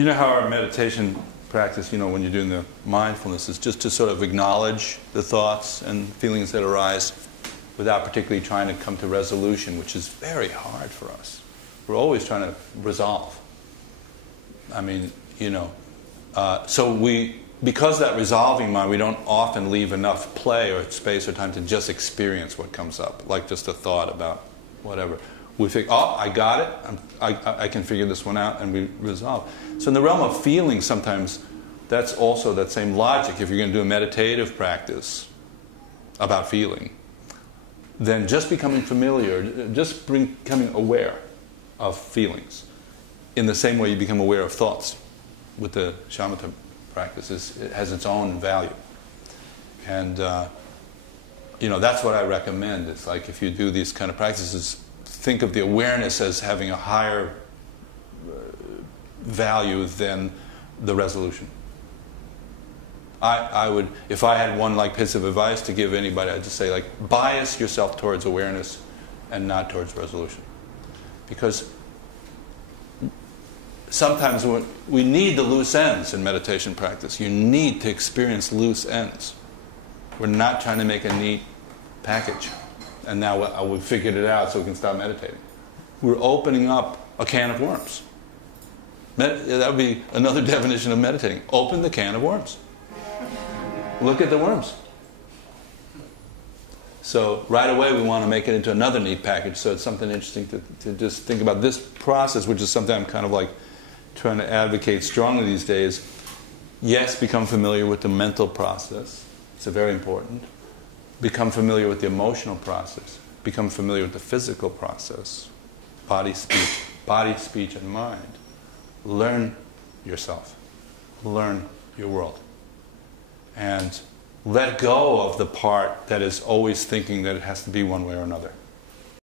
You know how our meditation practice, when you're doing the mindfulness, is just to sort of acknowledge the thoughts and feelings that arise without particularly trying to come to resolution, which is very hard for us. We're always trying to resolve. I mean, so because that resolving mind, we don't often leave enough play or space or time to just experience what comes up, like just a thought about whatever. We think, oh, I got it, I can figure this one out, and we resolve. So in the realm of feeling, sometimes that's also that same logic. If you're going to do a meditative practice about feeling, then just becoming familiar, just becoming aware of feelings in the same way you become aware of thoughts with the shamatha practice, it has its own value. And, that's what I recommend. It's like if you do these kind of practices, think of the awareness as having a higher value than the resolution. I would, if I had one piece of advice to give anybody, I'd just say bias yourself towards awareness and not towards resolution. Because sometimes we need the loose ends in meditation practice. You need to experience loose ends. We're not trying to make a neat package. And now we've figured it out so we can stop meditating. We're opening up a can of worms. That would be another definition of meditating. Open the can of worms. Look at the worms. So right away we want to make it into another neat package, so it's something interesting to just think about this process, which is something I'm kind of trying to advocate strongly these days. Yes, become familiar with the mental process. It's very important. Become familiar with the emotional process. Become familiar with the physical process. Body, speech, and mind. Learn yourself. Learn your world. And let go of the part that is always thinking that it has to be one way or another.